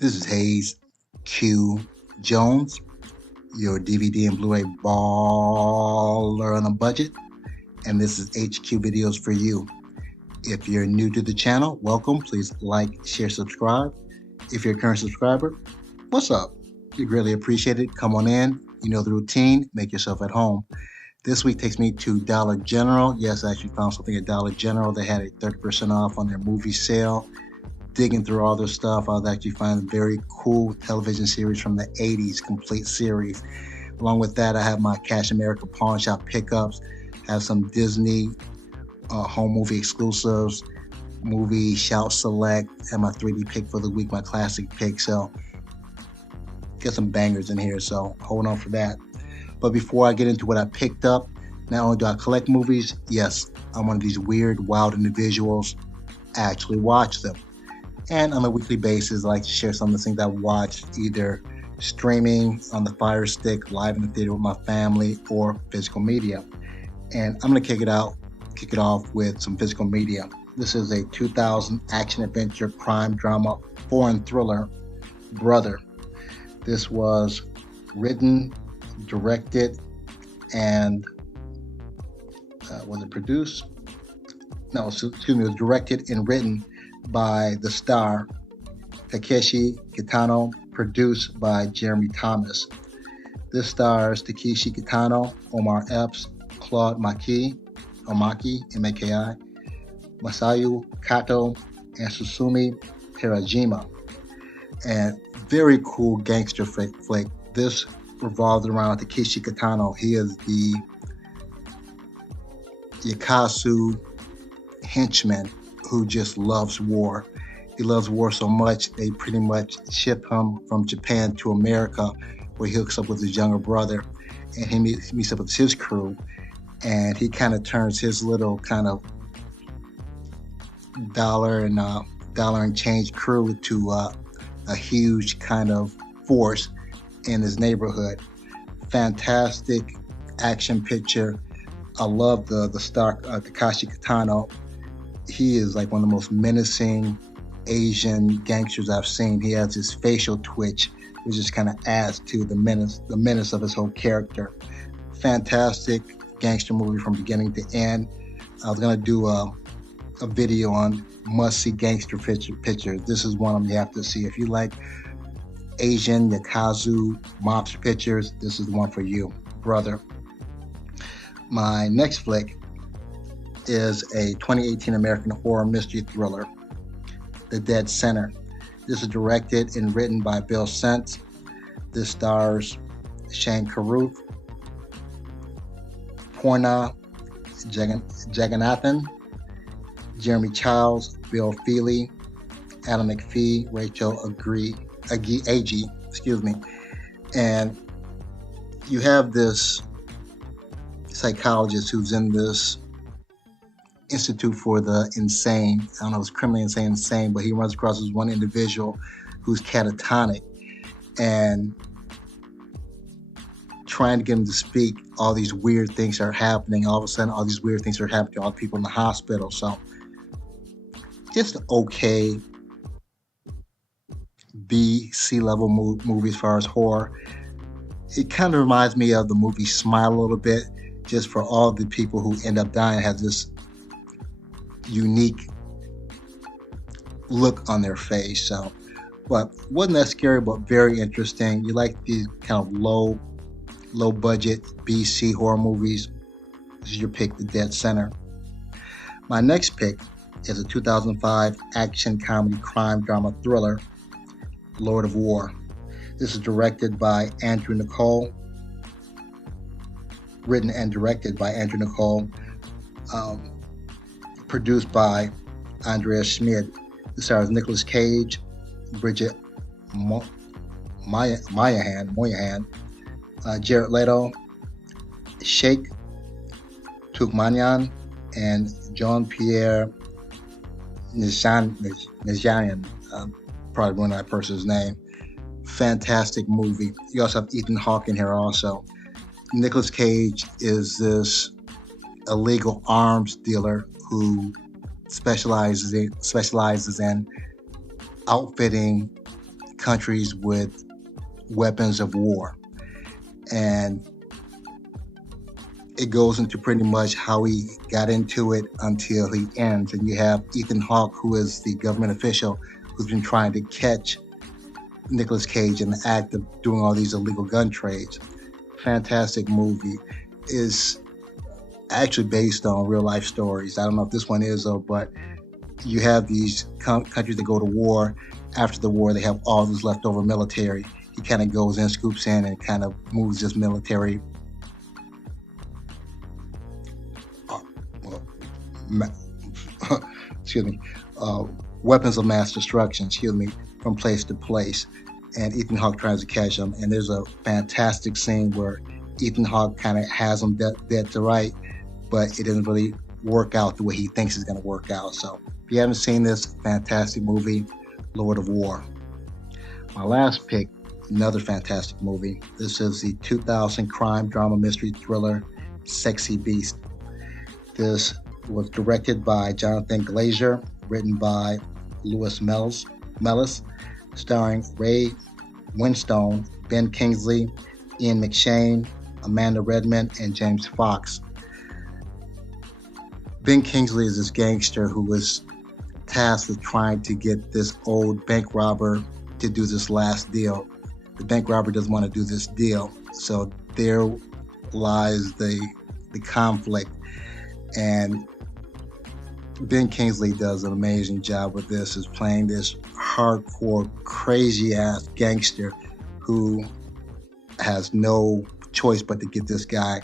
This is Hayes Q Jones, your DVD and Blu-ray baller on a budget, and this is HQ Videos for you. If you're new to the channel, welcome. Please like, share, subscribe. If you're a current subscriber, what's up? We greatly appreciate it. Come on in. You know the routine. Make yourself at home. This week takes me to Dollar General. Yes, I actually found something at Dollar General. They had a 30% off on their movie sale. Digging through all this stuff, I was actually finding a very cool television series from the 80s, complete series. Along with that, I have my Cash America Pawn Shop pickups, have some Disney home movie exclusives, movie Shout Select, have my 3D pick for the week, my classic pick. So, get some bangers in here, so hold on for that. But before I get into what I picked up, not only do I collect movies, yes, I'm one of these weird, wild individuals. I actually watch them. And on a weekly basis, I like to share some of the things I watched, either streaming on the Fire Stick, live in the theater with my family, or physical media. And I'm gonna kick it off with some physical media. This is a 2000 action adventure crime drama foreign thriller, Brother. This was written, directed, and was it produced? No, excuse me, it was directed and written by the star Takeshi Kitano, produced by Jeremy Thomas. This stars Takeshi Kitano, Omar Epps, Claude Maki, M-A-K-I, Masayu Kato, and Susumi Terajima. And very cool gangster flick. This revolves around Takeshi Kitano. He is the Yakuza henchman who just loves war. He loves war so much, they pretty much ship him from Japan to America, where he hooks up with his younger brother, and he meets up with his crew, and he kind of turns his little kind of dollar and change crew to a huge kind of force in his neighborhood. Fantastic action picture. I love the star Takeshi Kitano. He is like one of the most menacing Asian gangsters I've seen. He has his facial twitch, which just kind of adds to the menace of his whole character. Fantastic gangster movie from beginning to end. I was gonna do a video on must-see gangster pictures. This is one of them you have to see. If you like Asian Yakuza mobster pictures, this is the one for you, Brother. My next flick is a 2018 American horror mystery thriller, The Dead Center. This is directed and written by Bill Sentz. This stars Shane Carruth, Poorna Jagannathan, Jeremy Childs, Bill Feely, Adam McPhee, Rachel Agee, excuse me. And you have this psychologist who's in this Institute for the Insane. I don't know if it's criminally insane, but he runs across this one individual who's catatonic, and trying to get him to speak, all these weird things are happening. All of a sudden, all these weird things are happening to all the people in the hospital. So, just okay B-C level movie as far as horror. It kind of reminds me of the movie Smile a little bit, just for all the people who end up dying have this unique look on their face. So, but wasn't that scary, but very interesting. You like these kind of low budget BC horror movies, this is your pick, The Dead Center. My next pick is a 2005 action comedy crime drama thriller, Lord of War. This is directed by Andrew Niccol, written and directed by Andrew Niccol, produced by Andrea Schmid. This stars Nicolas Cage, Bridget Moynihan, Jared Leto, Sheikh Turkmanian, and Jean-Pierre Nijayan, probably ruined that person's name. Fantastic movie. You also have Ethan Hawke in here also. Nicolas Cage is this illegal arms dealer who specializes in outfitting countries with weapons of war. And it goes into pretty much how he got into it until he ends. And you have Ethan Hawke, who is the government official who's been trying to catch Nicolas Cage in the act of doing all these illegal gun trades. Fantastic movie. Is actually based on real life stories. I don't know if this one is though, but you have these countries that go to war. After the war, they have all this leftover military. He kind of goes in, scoops in, and kind of moves this military excuse me, weapons of mass destruction, from place to place. And Ethan Hawke tries to catch them. And there's a fantastic scene where Ethan Hawke kind of has them dead to right, but it doesn't really work out the way he thinks it's going to work out. So if you haven't seen this fantastic movie, Lord of War. My last pick, another fantastic movie. This is the 2000 crime drama mystery thriller, Sexy Beast. This was directed by Jonathan Glazer, written by Lewis Mellis, starring Ray Winstone, Ben Kingsley, Ian McShane, Amanda Redmond, and James Fox. Ben Kingsley is this gangster who was tasked with trying to get this old bank robber to do this last deal. The bank robber doesn't want to do this deal, so there lies the conflict. And Ben Kingsley does an amazing job with this, is playing this hardcore, crazy-ass gangster who has no choice but to get this guy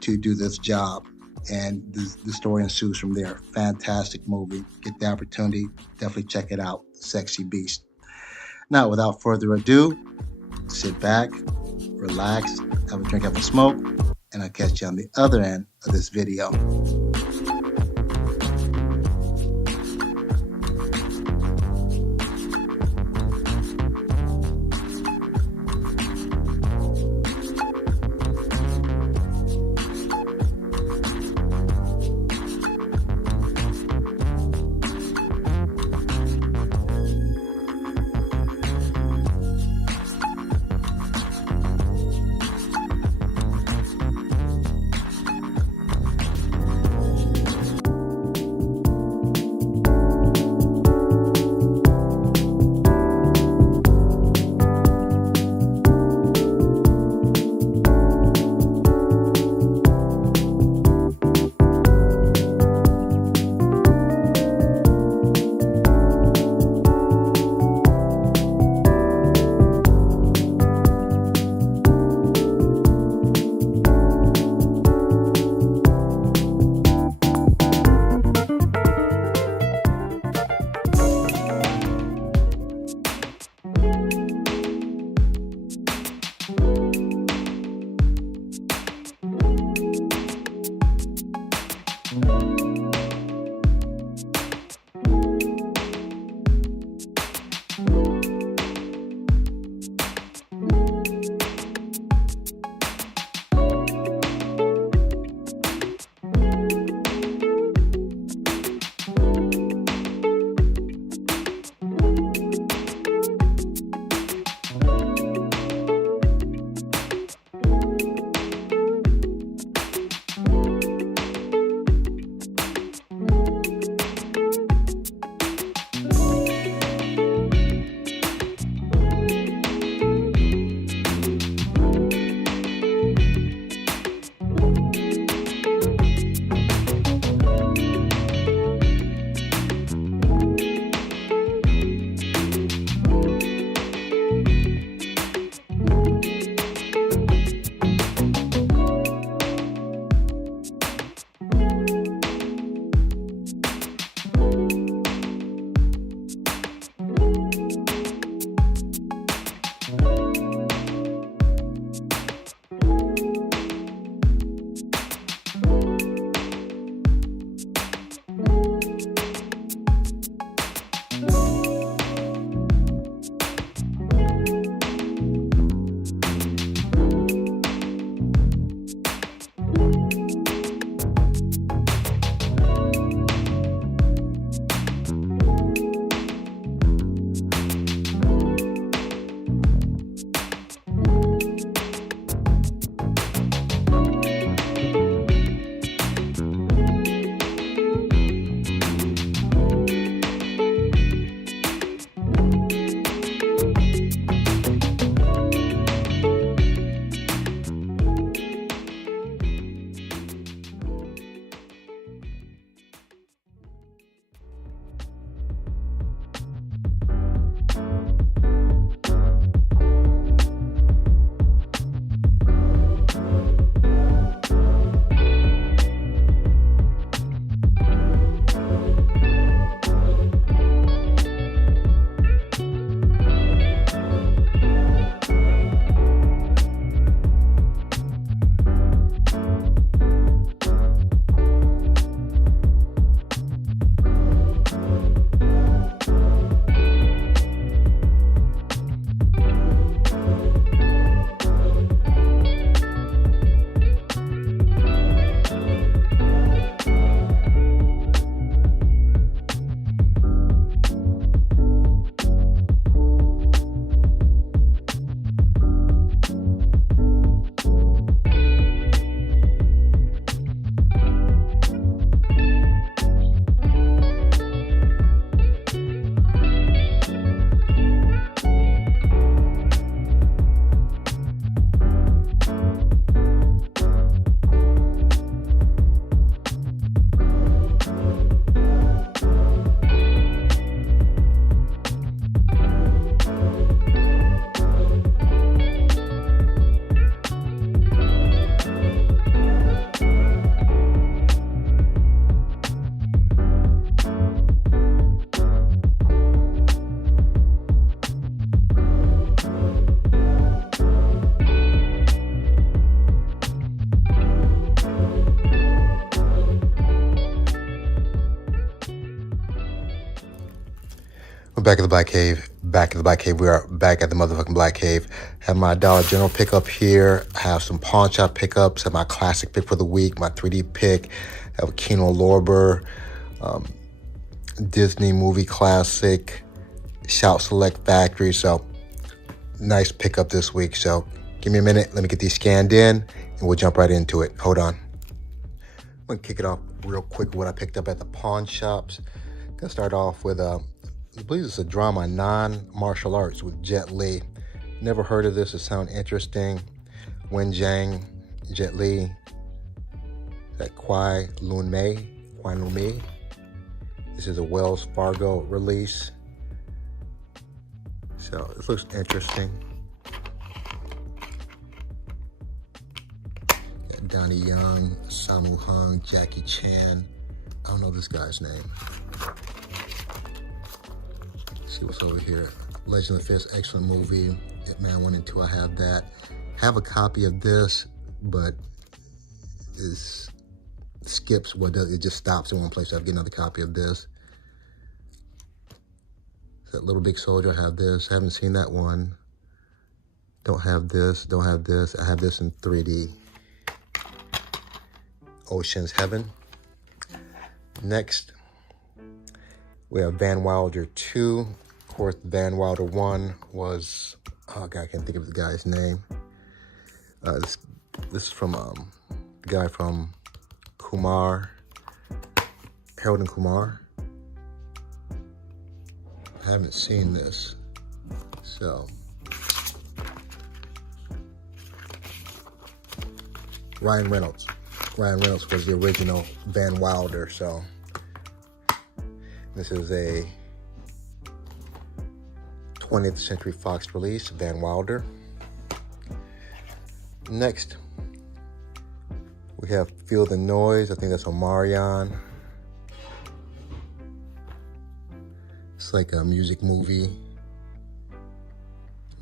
to do this job. And the story ensues from there. Fantastic movie. Get the opportunity, definitely check it out. Sexy Beast. Now, without further ado, sit back, relax, have a drink, have a smoke, and I'll catch you on the other end of this video. Back at the Black Cave. Back at the Black Cave. We are back at the motherfucking Black Cave. Have my Dollar General pickup here. Have some pawn shop pickups. Have my classic pick for the week. My 3D pick. Have a Kino Lorber. Disney movie classic. Shout Select Factory. So nice pickup this week. So give me a minute. Let me get these scanned in and we'll jump right into it. Hold on. I'm going to kick it off real quick with what I picked up at the pawn shops. Gonna start off with I believe it's a drama, non-martial arts with Jet Li. Never heard of this. It sounds interesting. Wen Zhang, Jet Li, that Kwai Lun Mei. This is a Wells Fargo release. So this looks interesting. Got Donnie Young, Sammo Hung, Jackie Chan. I don't know this guy's name. See what's over here. Legend of the Fist, excellent movie. Ip Man 1 and 2, I have that. Have a copy of this, but it skips what does it just stops in one place. So I have to get another copy of this. That Little Big Soldier, I have this. I haven't seen that one. Don't have this, don't have this. I have this in 3D. Ocean's Heaven. Next, we have Van Wilder 2. Of course, Van Wilder 1 was, oh God, I can't think of the guy's name. This is from the guy from Kumar, Harold and Kumar. I haven't seen this, so. Ryan Reynolds. Ryan Reynolds was the original Van Wilder, so. This is a 20th Century Fox release, Van Wilder. Next, we have Feel the Noise. I think that's Omarion. It's like a music movie.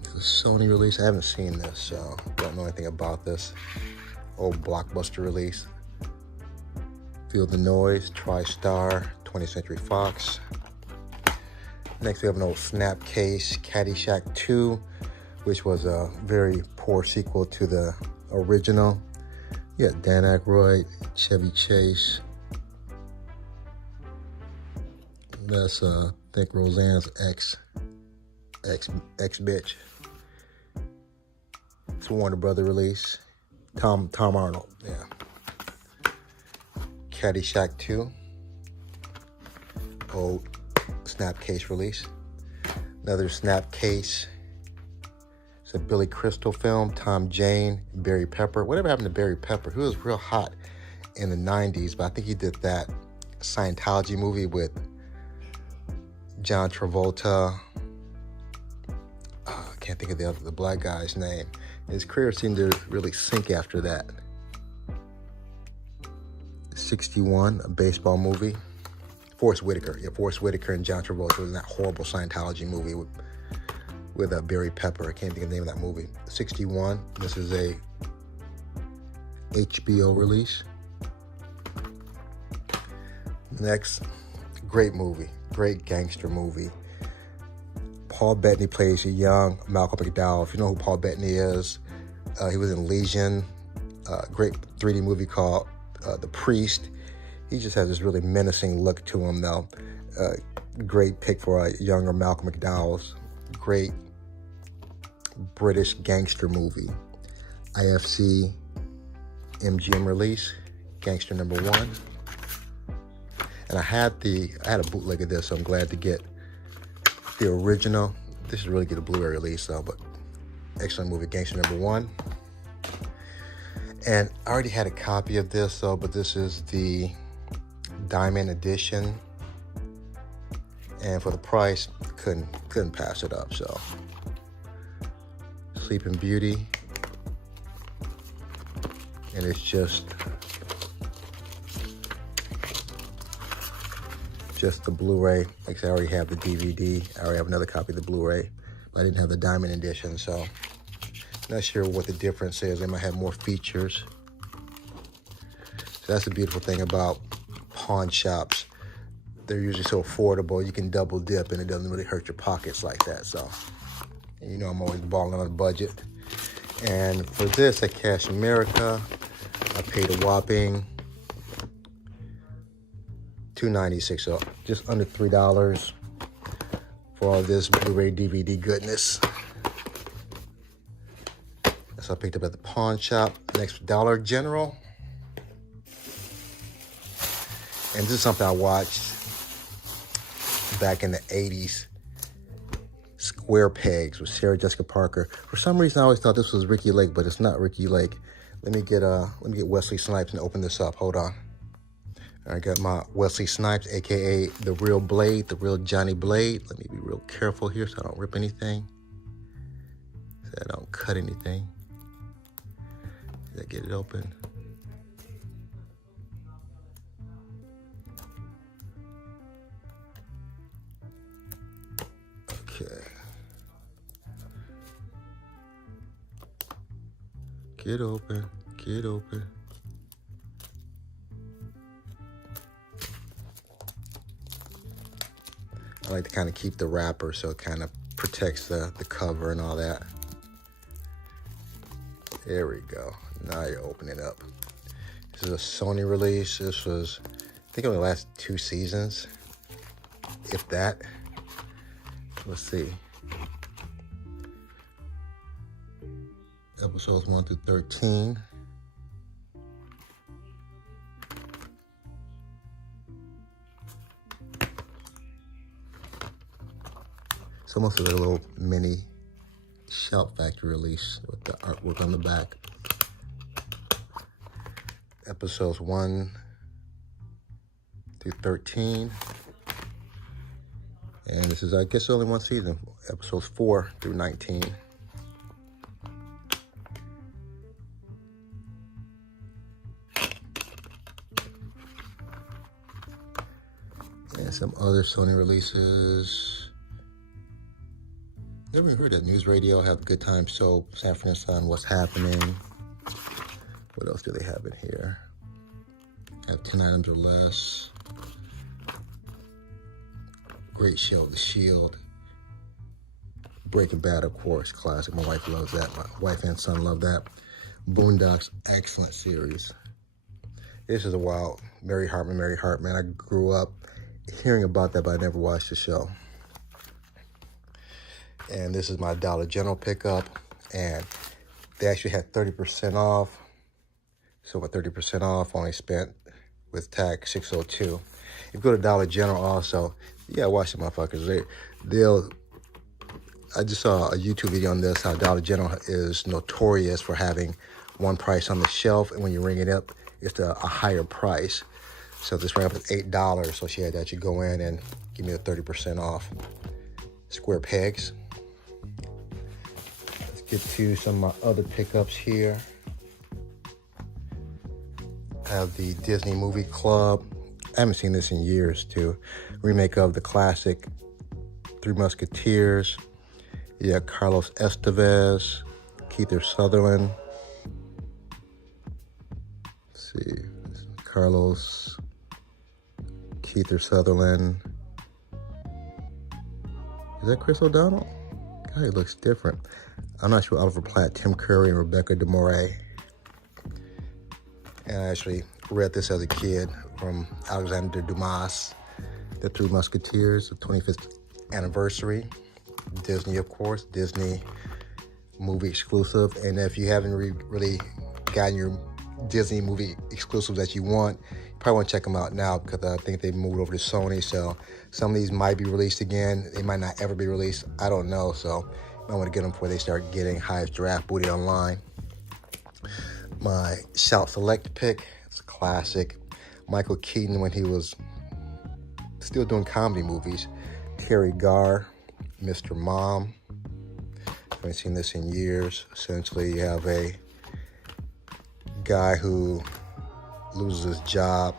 It's a Sony release. I haven't seen this, so don't know anything about this. Old Blockbuster release. Feel the Noise, TriStar, 20th Century Fox. Next, we have an old Snapcase, Caddyshack 2, which was a very poor sequel to the original. Yeah, Dan Aykroyd, Chevy Chase. That's, I think, Roseanne's ex-bitch. It's a Warner Brother release. Tom Arnold, yeah. Caddyshack 2. Old Snapcase release. Another Snapcase. It's a Billy Crystal film. Tom Jane, Barry Pepper. Whatever happened to Barry Pepper? He was real hot in the 90s, but I think he did that Scientology movie with John Travolta. I can't think of the black guy's name. His career seemed to really sink after that. 61, a baseball movie. Forrest Whitaker. Yeah, Forrest Whitaker and John Travolta was in that horrible Scientology movie with Barry Pepper. I can't think of the name of that movie. 61. This is a HBO release. Next, great movie. Great gangster movie. Paul Bettany plays a young Malcolm McDowell. If you know who Paul Bettany is, he was in Legion. Great 3D movie called The Priest. He just has this really menacing look to him, though. Great pick for a younger Malcolm McDowell's great British gangster movie. IFC MGM release, Gangster #1. And I had a bootleg of this, so I'm glad to get the original. This is really good a Blu-ray release, though, but excellent movie, Gangster #1. And I already had a copy of this, though, but this is the Diamond Edition. And for the price, couldn't pass it up, so. Sleeping Beauty. And it's just the Blu-ray. Like I said, I already have the DVD. I already have another copy of the Blu-ray, but I didn't have the Diamond Edition, so not sure what the difference is. They might have more features. So that's the beautiful thing about pawn shops. they're usually so affordable. You can double dip and it doesn't really hurt your pockets like that. So, you know, I'm always balling on a budget. And for this at Cash America, I paid a whopping $2.96, so just under $3 for all this Blu-ray DVD goodness. So I picked up at the pawn shop. Next, Dollar General. And this is something I watched back in the 80s. Square Pegs with Sarah Jessica Parker. For some reason, I always thought this was Ricki Lake, but it's not Ricki Lake. Let me get Wesley Snipes and open this up. Hold on. I got my Wesley Snipes, aka the real Blade, the real Johnny Blade. Let me be real careful here so I don't rip anything, so I don't cut anything. Did I get it open? Okay. Get open. Get open. I like to kind of keep the wrapper so it kind of protects the cover and all that. There we go. Now you open it up. This is a Sony release. This was, I think, only the last 2 seasons, if that. Let's see. Episodes 1 through 13. It's almost like a little mini Shout Factory release with the artwork on the back. Episodes 1 through 13. And this is, I guess, only 1 season. Episodes 4 through 19. And some other Sony releases. Never heard of News Radio, Have a Good Time Soap, Sanford and Son, What's Happening. What else do they have in here? Have 10 items or less. Great Show, The Shield. Breaking Bad, of course, classic. My wife loves that. My wife and son love that. Boondocks, excellent series. This is a wild. Mary Hartman. I grew up hearing about that, but I never watched the show. And this is my Dollar General pickup. And they actually had 30% off. So with 30% off, only spent with tax $602. If you go to Dollar General also, you gotta watch the motherfuckers. I just saw a YouTube video on this, how Dollar General is notorious for having one price on the shelf, and when you ring it up, it's a higher price. So this ran up with $8, so she had to actually go in and give me the 30% off. Square Pegs. Let's get to some of my other pickups here. I have the Disney Movie Club. I haven't seen this in years, too. Remake of the classic Three Musketeers. Yeah, Carlos Estevez, Kiefer Sutherland. Let's see, Carlos, Kiefer Sutherland. Is that Chris O'Donnell? God, he looks different. I'm not sure. Oliver Platt, Tim Curry, and Rebecca De Mornay. And I actually read this as a kid from Alexander Dumas, The Three Musketeers, the 25th anniversary. Disney, of course, Disney movie exclusive. And if you haven't really gotten your Disney movie exclusives that you want, you probably want to check them out now, because I think they moved over to Sony. So some of these might be released again. They might not ever be released. I don't know. So I want to get them before they start getting Hive's Draft Booty online. My Shout Select pick, it's a classic. Michael Keaton when he was still doing comedy movies. Terry Garr, Mr. Mom. Haven't seen this in years. Essentially, you have a guy who loses his job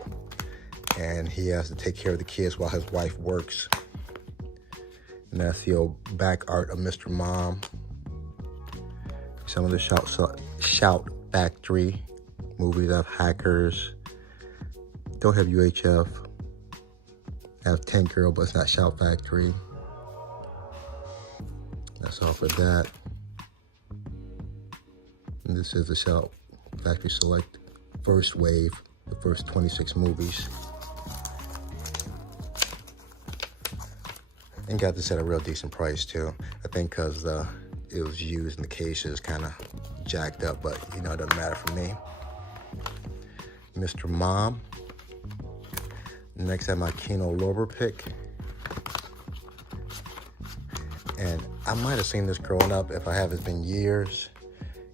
and he has to take care of the kids while his wife works. And that's the old back art of Mr. Mom. Some of the Shout Factory movies have Hackers. Don't have UHF. Have Tank Girl, but it's not Shout Factory. That's all for that. And this is the Shout Factory Select first wave, the first 26 movies. And got this at a real decent price too. I think because it was used and the case is kind of jacked up, but you know, it doesn't matter for me. Mr. Mom. Next I have my Kino Lorber pick. And I might have seen this growing up. If I have, it's been years.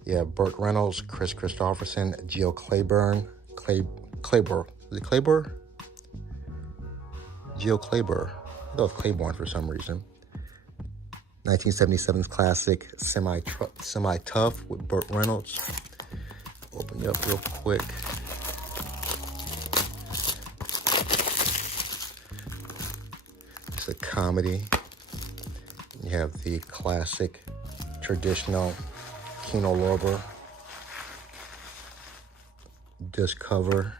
Yeah, Burt Reynolds, Chris Christopherson, Geo Claiborne, Claiborne. Is it Claiborne? Geo Claiborne. I thought it was Claiborne for some reason. 1977's classic Semi-Tough with Burt Reynolds. Open it up real quick. It's a comedy. You have the classic, traditional Kino Lorber disc cover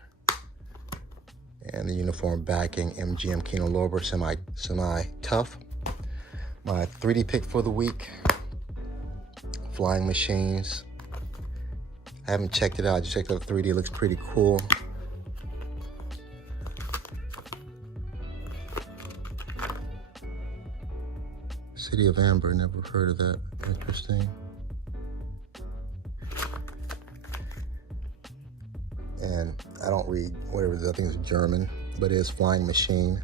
and the uniform backing, MGM Kino Lorber Semi-Tough. My 3D pick for the week, Flying Machines. I haven't checked it out. I just checked out the 3D. It looks pretty cool. City of Amber, never heard of that. Interesting. And I don't read whatever it is. I think it's German, but it is Flying Machine.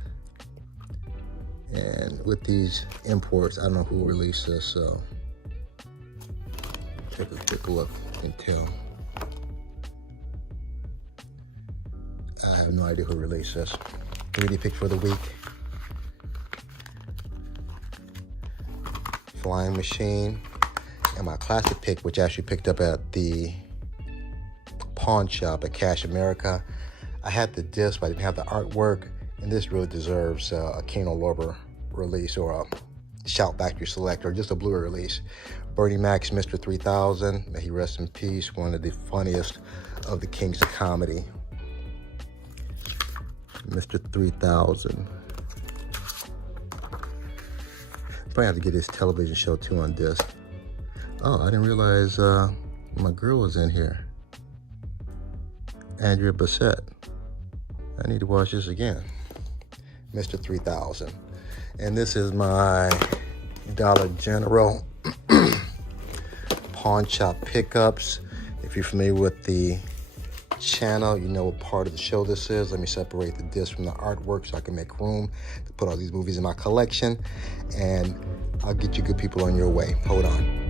And with these imports, I don't know who released this, so take a quick look and tell. I have no idea who released this. 3D pick for the week. Flying Machine. And my classic pick, which I actually picked up at the pawn shop at Cash America. I had the disc, but I didn't have the artwork. And this really deserves a Kino Lorber release or a Shout Factory Select or just a Blu-ray release. Bernie Mac's Mr. 3000, may he rest in peace, one of the funniest of the kings of comedy. Mr. 3000. Probably have to get his television show too on disc. Oh, I didn't realize my girl was in here. Andrea Bassett. I need to watch this again. Mr. 3000. And this is my Dollar General pawn shop pickups. If you're familiar with the channel, you know what part of the show this is. Let me separate the disc from the artwork so I can make room to put all these movies in my collection. And I'll get you good people on your way. Hold on.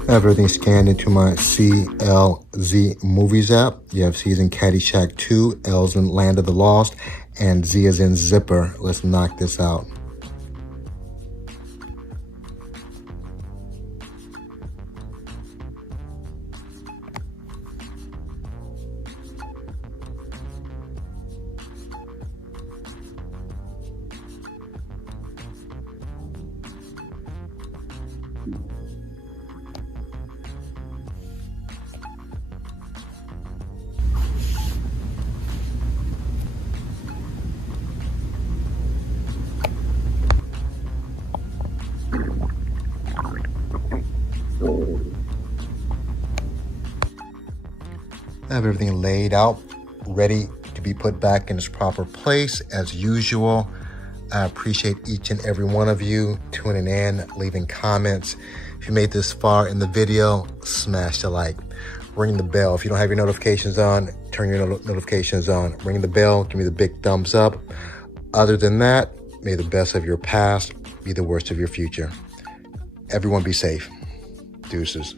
I have everything scanned into my CLZ Movies app. You have C's in Caddyshack 2, L's in Land of the Lost, and Z is in Zipper. Let's knock this out. have everything laid out, ready to be put back in its proper place as usual. I appreciate each and every one of you tuning in, leaving comments. If you made this far in the video, smash the like. Ring the bell. If you don't have your notifications on, turn your notifications on. Ring the bell, give me the big thumbs up. Other than that, may the best of your past be the worst of your future. Everyone be safe. Deuces.